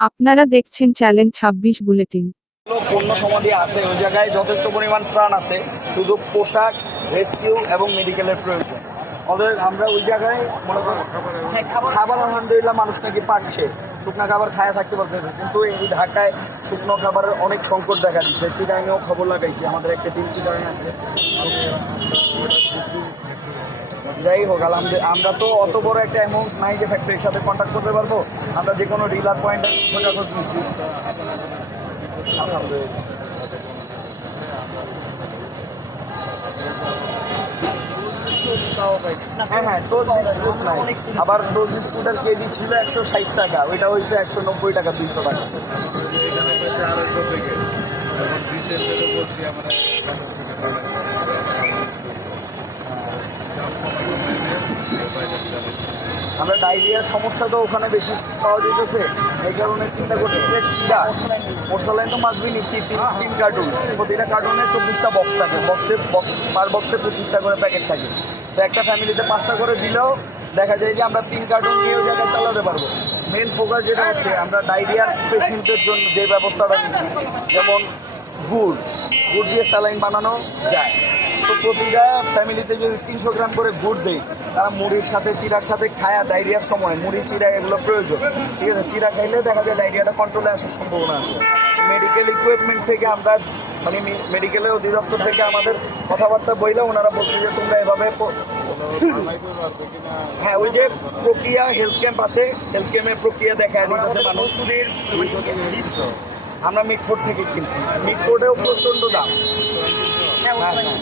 আপনারা দেখছেন চ্যালেঞ্জ ছাব্বিশ বুলেটিন। পণ্য সমাধি আছে ওই জায়গায়? যথেষ্ট পরিমাণ প্রাণ আছে। শুধু পোশাক, রেস্কিউ এবং মেডিকেলের প্রয়োজন। অতএব আমরা ওই জায়গায় মনে করি, খাবার আলহামদুলিল্লাহ মানুষ নাকি পাচ্ছে। শুকনো খাবার খায়া থাকতে পারতেছে কিন্তু এই ঢাকায় শুকনো খাবারের অনেক সংকট দেখা দিচ্ছে চিটাঙেও খবর লাগাইছে। আমাদের একটা টিম চিটাঙে আছে। যাই হোক আমরা তো অত বড় একটা অ্যামাউন্ট নাই যে ফ্যাক্টরির সাথে কন্ট্যাক্ট করতে পারব। আমরা যে কোনো ডিলার পয়েন্টে খোঁজাখোঁজ দিচ্ছি আলহামদুলিল্লাহ হ্যাঁ হ্যাঁ আবার টোজ বিস্কুটের কেজি ছিল একশো ষাট টাকা, ওইটা হইছে একশো নব্বই টাকা, দুইশো টাকা। আমরা আমরা ডায়রিয়ার সমস্যা তো ওখানে বেশি পাওয়া যেতেছে। এই কারণে চিন্তা করতে চিরা মশলাইন তো মাছ নিচ্ছি, তিন তিন কার্টুন প্রতিটা কার্টুনে চব্বিশটা বক্স থাকে। বক্সে পার বক্সে পঁচিশটা করে প্যাকেট থাকে। তো একটা ফ্যামিলিতে পাঁচটা করে দিলেও দেখা যায় যে আমরা তিন কার্টুন নিয়েও জায়গায় চালাতে পারব। মেন ফোকাস যেটা হচ্ছে, আমরা ডায়রিয়ার পেশেন্টের জন্য যে ব্যবস্থাটা নিচ্ছি, যেমন গুড়। গুড় দিয়ে স্যালাইন বানানো যায়। তো প্রতিটা ফ্যামিলিতে যদি তিনশো গ্রাম করে গুড় দেয় তারা মুড়ির সাথে, চিরার সাথে খায়া ডায়রিয়ার সময়। মুড়ি, চিরা এগুলো প্রয়োজন। ঠিক আছে? চিরা খাইলে দেখা যায় ডায়রিয়াটা কন্ট্রোলে আসার সম্ভাবনা আছে। মেডিকেল ইকুইপমেন্ট থেকে আমরা মানে মেডিকেলের অধিদপ্তর থেকে আমাদের কথাবার্তা বইলে ওনারা বলছে যে, তোমরা এভাবে হ্যাঁ ওই যে প্রক্রিয়া হেলথ ক্যাম্প আছে হেলথ ক্যাম্পের প্রক্রিয়া দেখা দিতেছে মানুষ। আমরা মিটফোর্ড থেকে কিনছি। মিটফোর্ডেও প্রচণ্ড দাম। হ্যাঁ হ্যাঁ।